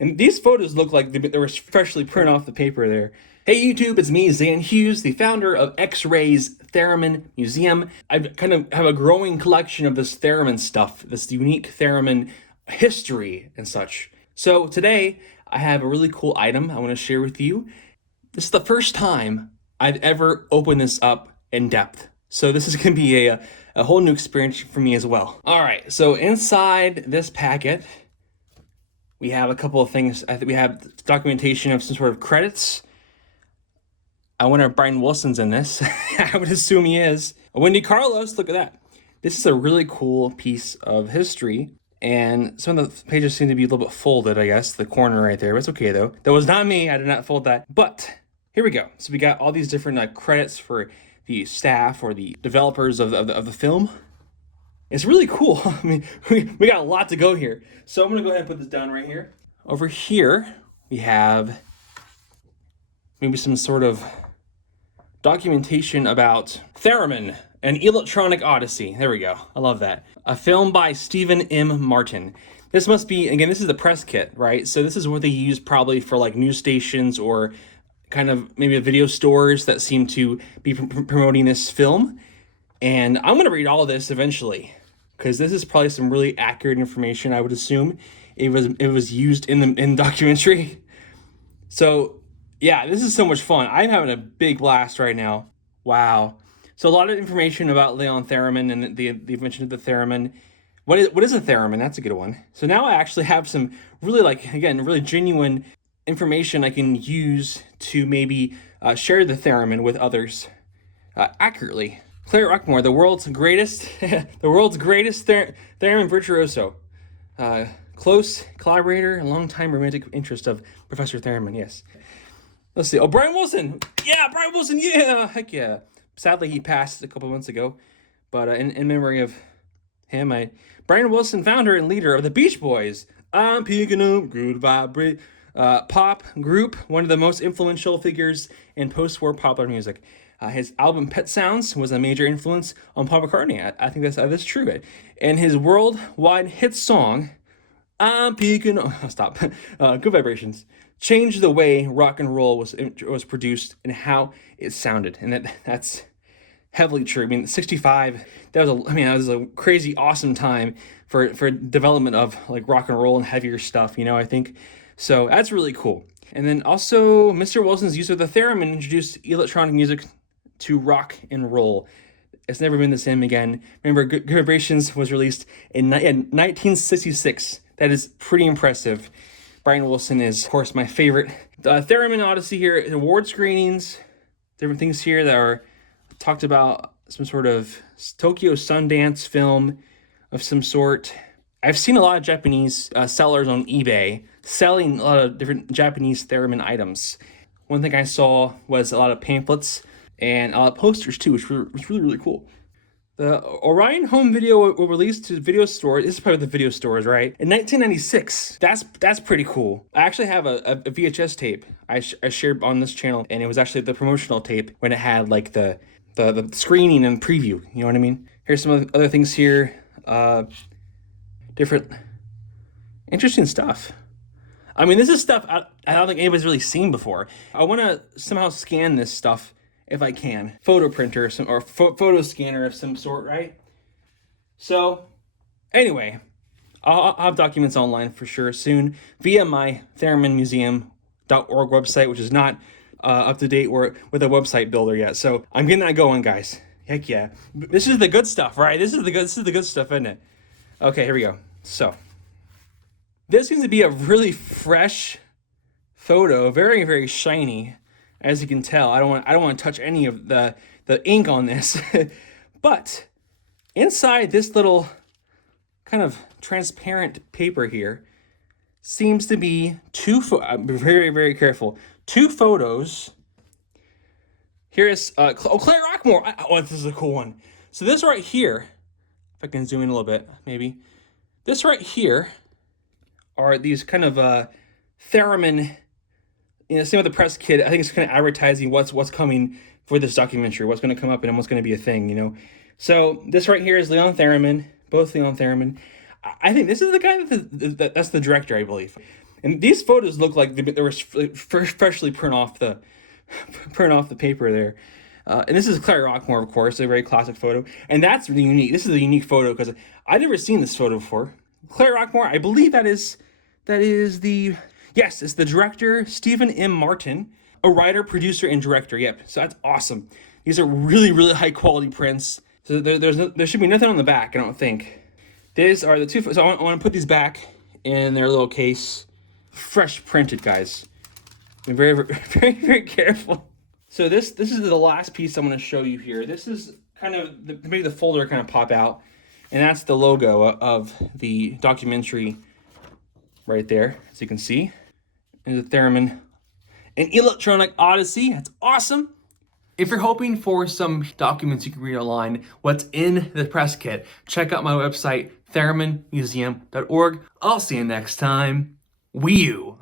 And these photos look like they were freshly printed off the paper there. Hey YouTube, it's me, Zan Hughes, the founder of X-Ray's Theremin Museum. I kind of have a growing collection of this theremin stuff, this unique theremin history and such. So today, I have a really cool item I want to share with you. This is the first time I've ever opened this up in depth. So this is going to be a whole new experience for me as well. All right, so inside this packet, we have a couple of things. I think we have documentation of some sort of credits. I wonder if Brian Wilson's in this. I would assume he is. Wendy Carlos, look at that. This is a really cool piece of history. And some of the pages seem to be a little bit folded, I guess, the corner right there. But it's okay, though. That was not me. I did not fold that. But here we go. So we got all these different credits for the staff or the developers of the film. It's really cool. I mean, we got a lot to go here. So I'm going to go ahead and put this down right here. Over here, we have maybe some sort of documentation about Theremin, an Electronic Odyssey. There we go. I love that. A film by Stephen M. Martin. This must be, again, this is the press kit, right? So this is what they use probably for like news stations or kind of maybe video stores that seem to be promoting this film. And I'm going to read all of this eventually because this is probably some really accurate information. I would assume it was used in the documentary. So yeah, this is so much fun. I'm having a big blast right now. Wow. So a lot of information about Leon Theremin and the invention of the theremin. What is a theremin? That's a good one. So now I actually have some really really genuine information I can use to maybe share the theremin with others accurately. Claire Ruckmore, the world's greatest theremin virtuoso. Close collaborator and longtime romantic interest of Professor Theremin, yes. Let's see. Oh, Brian Wilson. Yeah, Brian Wilson. Yeah, heck yeah. Sadly, he passed a couple months ago. But in memory of him, Brian Wilson, founder and leader of the Beach Boys. I'm picking up good vibrate. Pop group, one of the most influential figures in post-war popular music. His album Pet Sounds was a major influence on Paul McCartney. I think that's true. And his worldwide hit song, I'm picking up... Stop. Good Vibrations. Changed the way rock and roll was produced and how it sounded. And that's heavily true. I mean, 65, that was a crazy awesome time for development of like rock and roll and heavier stuff, I think. So that's really cool. And then also Mr. Wilson's use of the theremin introduced electronic music to rock and roll. It's never been the same again. Remember, Good Vibrations was released in 1966. That is pretty impressive. Brian Wilson is, of course, my favorite. Theremin Odyssey here, award screenings, different things here that are talked about, some sort of Tokyo Sundance film of some sort. I've seen a lot of Japanese sellers on eBay selling a lot of different Japanese theremin items. One thing I saw was a lot of pamphlets and a lot of posters too, which was really, really cool. The Orion home video were released to video stores. This is probably the video stores, right? In 1996. That's pretty cool. I actually have a VHS tape I shared on this channel, and it was actually the promotional tape when it had like the screening and preview. You know what I mean? Here's some other things here. Different interesting stuff. I mean, this is stuff I don't think anybody's really seen before. I want to somehow scan this stuff if I can. Photo printer or photo scanner of some sort, right? So anyway, I'll have documents online for sure soon via my thereminmuseum.org website, which is not up to date or with a website builder yet. So I'm getting that going, guys. Heck yeah. This is the good stuff, right? This is the good stuff, isn't it? Okay, here we go. So this seems to be a really fresh photo, very, very shiny, as you can tell. I don't want to touch any of the ink on this. But inside this little kind of transparent paper here seems to be I'm very, very careful. 2 photos. Here is Claire Rockmore. Oh, this is a cool one. So this right here, if I can zoom in a little bit, maybe. This right here are these kind of theremin, same with the press kit. I think it's kind of advertising what's coming for this documentary, what's going to come up and what's going to be a thing, So this right here is Leon Theremin, both Leon Theremin. I think this is the guy that's the director, I believe. And these photos look like they were freshly print off the paper there. And this is Claire Rockmore, of course, a very classic photo. And that's really unique. This is a unique photo because I've never seen this photo before. Claire Rockmore, I believe it's the director, Stephen M. Martin, a writer, producer, and director. Yep, so that's awesome. These are really, really high quality prints. So there should be nothing on the back, I don't think. These are the two, so I want to put these back in their little case. Fresh printed, guys. Be very, very, very careful. So this is the last piece I'm going to show you here. This is kind of maybe the folder kind of pop out, and that's the logo of the documentary right there, as you can see. There's a Theremin, an Electronic Odyssey. That's awesome. If you're hoping for some documents you can read online, what's in the press kit, check out my website, thereminmuseum.org. I'll see you next time. Wee-you.